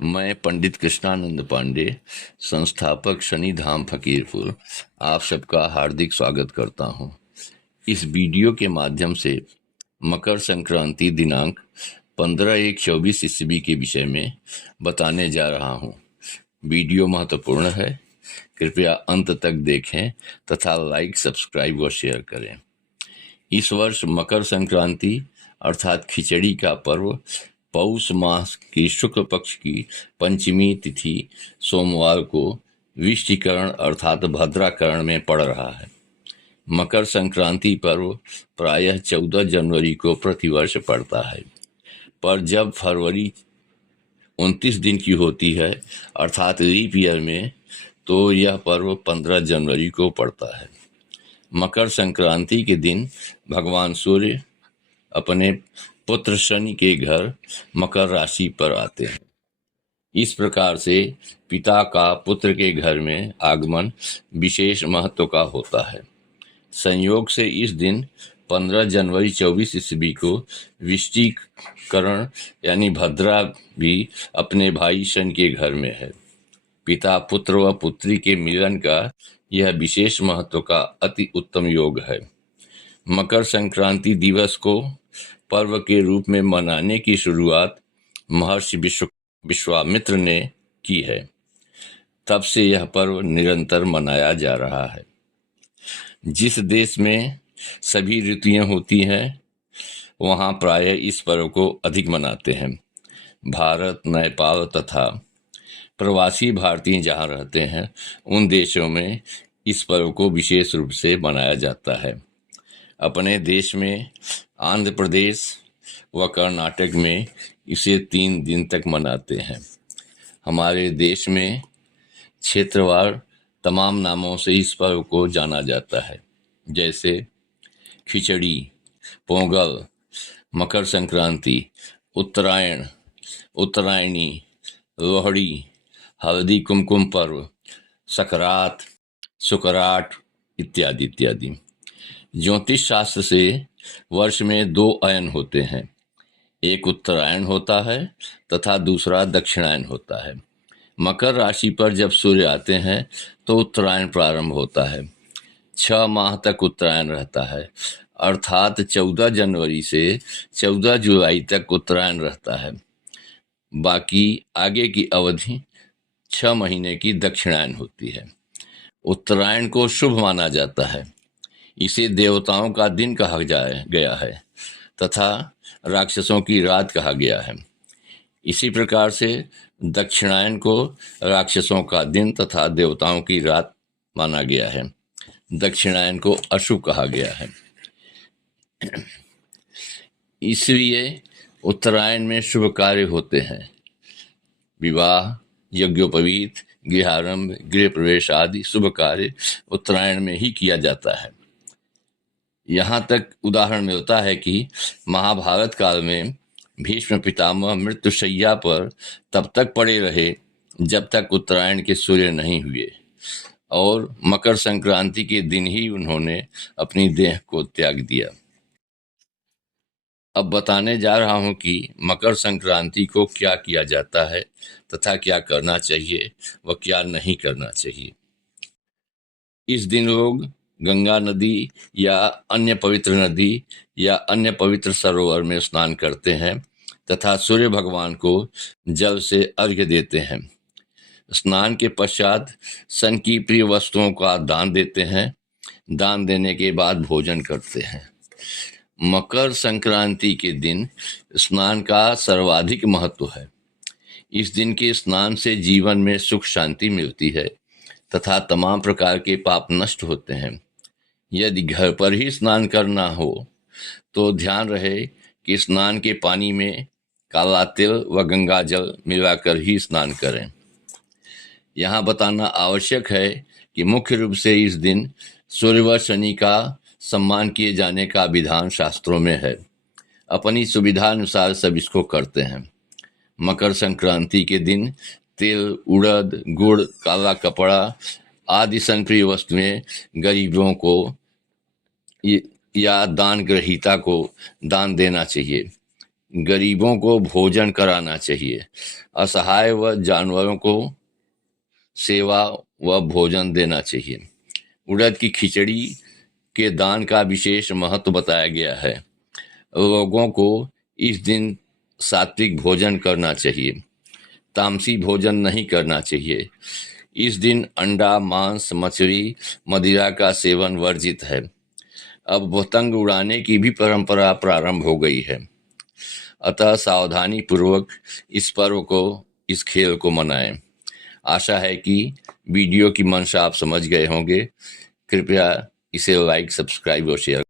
मैं पंडित कृष्णानंद पांडे, संस्थापक शनि धाम फकीरपुर, आप सबका हार्दिक स्वागत करता हूं। इस वीडियो के माध्यम से मकर संक्रांति दिनांक 15/1/24 ईस्वी के विषय में बताने जा रहा हूं। वीडियो महत्वपूर्ण है, कृपया अंत तक देखें तथा लाइक, सब्सक्राइब व शेयर करें। इस वर्ष मकर संक्रांति अर्थात खिचड़ी का पर्व पौष मास की शुक्ल पक्ष की पंचमी तिथि सोमवार को विष्टिकरण अर्थात भद्राकरण में पड़ रहा है। मकर संक्रांति पर्व प्रायः 14 जनवरी को प्रतिवर्ष पड़ता है, पर जब फरवरी 29 दिन की होती है अर्थात लीप ईयर में, तो यह पर्व 15 जनवरी को पड़ता है। मकर संक्रांति के दिन भगवान सूर्य अपने पुत्र शनि के घर मकर राशि पर आते हैं। इस प्रकार से पिता का पुत्र के घर में आगमन विशेष महत्व का होता है। संयोग से इस दिन 15 जनवरी 24 ईस्वी को विष्टिकरण यानी भद्रा भी अपने भाई शनि के घर में है। पिता पुत्र व पुत्री के मिलन का यह विशेष महत्व का अति उत्तम योग है। मकर संक्रांति दिवस को पर्व के रूप में मनाने की शुरुआत महर्षि विश्वामित्र ने की है। तब से यह पर्व निरंतर मनाया जा रहा है। जिस देश में सभी ऋतुएं होती हैं, वहां प्रायः इस पर्व को अधिक मनाते हैं। भारत, नेपाल तथा प्रवासी भारतीय जहां रहते हैं, उन देशों में इस पर्व को विशेष रूप से मनाया जाता है। अपने देश में आंध्र प्रदेश व कर्नाटक में इसे 3 दिन तक मनाते हैं। हमारे देश में क्षेत्रवार तमाम नामों से इस पर्व को जाना जाता है, जैसे खिचड़ी, पोंगल, मकर संक्रांति, उत्तरायण, उत्तरायणी, लोहड़ी, हल्दी कुमकुम पर्व, सकरात, सुकराट इत्यादि इत्यादि। ज्योतिष शास्त्र से वर्ष में 2 अयन होते हैं, एक उत्तरायण होता है तथा दूसरा दक्षिणायन होता है। मकर राशि पर जब सूर्य आते हैं तो उत्तरायण प्रारंभ होता है। 6 माह तक उत्तरायण रहता है, अर्थात 14 जनवरी से 14 जुलाई तक उत्तरायण रहता है। बाकी आगे की अवधि 6 महीने की दक्षिणायन होती है। उत्तरायण को शुभ माना जाता है। इसे देवताओं का दिन कहा गया है तथा राक्षसों की रात कहा गया है। इसी प्रकार से दक्षिणायन को राक्षसों का दिन तथा देवताओं की रात माना गया है। दक्षिणायन को अशुभ कहा गया है। इसलिए उत्तरायण में शुभ कार्य होते हैं। विवाह, यज्ञोपवीत, गृहारंभ, गृह प्रवेश आदि शुभ कार्य उत्तरायण में ही किया जाता है। यहाँ तक उदाहरण मिलता है कि महाभारत काल में भीष्म पितामह मृत्युशैया पर तब तक पड़े रहे जब तक उत्तरायण के सूर्य नहीं हुए, और मकर संक्रांति के दिन ही उन्होंने अपनी देह को त्याग दिया। अब बताने जा रहा हूं कि मकर संक्रांति को क्या किया जाता है तथा क्या करना चाहिए व क्या नहीं करना चाहिए। इस दिन लोग गंगा नदी या अन्य पवित्र नदी या अन्य पवित्र सरोवर में स्नान करते हैं तथा सूर्य भगवान को जल से अर्घ्य देते हैं। स्नान के पश्चात सन की प्रिय वस्तुओं का दान देते हैं। दान देने के बाद भोजन करते हैं। मकर संक्रांति के दिन स्नान का सर्वाधिक महत्व है। इस दिन के स्नान से जीवन में सुख शांति मिलती है तथा तमाम प्रकार के पाप नष्ट होते हैं। यदि घर पर ही स्नान करना हो तो ध्यान रहे कि स्नान के पानी में काला तिल व गंगा जल मिलाकर ही स्नान करें। यहाँ बताना आवश्यक है कि मुख्य रूप से इस दिन सूर्य व शनि का सम्मान किए जाने का विधान शास्त्रों में है। अपनी सुविधा अनुसार सब इसको करते हैं। मकर संक्रांति के दिन तिल, उड़द, गुड़, काला कपड़ा आदि संप्रिय वस्तुएं गरीबों को या दान ग्रहीता को दान देना चाहिए। गरीबों को भोजन कराना चाहिए। असहाय व जानवरों को सेवा व भोजन देना चाहिए। उड़द की खिचड़ी के दान का विशेष महत्व बताया गया है। लोगों को इस दिन सात्विक भोजन करना चाहिए, तामसी भोजन नहीं करना चाहिए। इस दिन अंडा, मांस, मछली, मदिरा का सेवन वर्जित है। अब पतंग उड़ाने की भी परंपरा प्रारंभ हो गई है, अतः सावधानी पूर्वक इस पर्व को, इस खेल को मनाएं। आशा है कि वीडियो की मंशा आप समझ गए होंगे। कृपया इसे लाइक, सब्सक्राइब और शेयर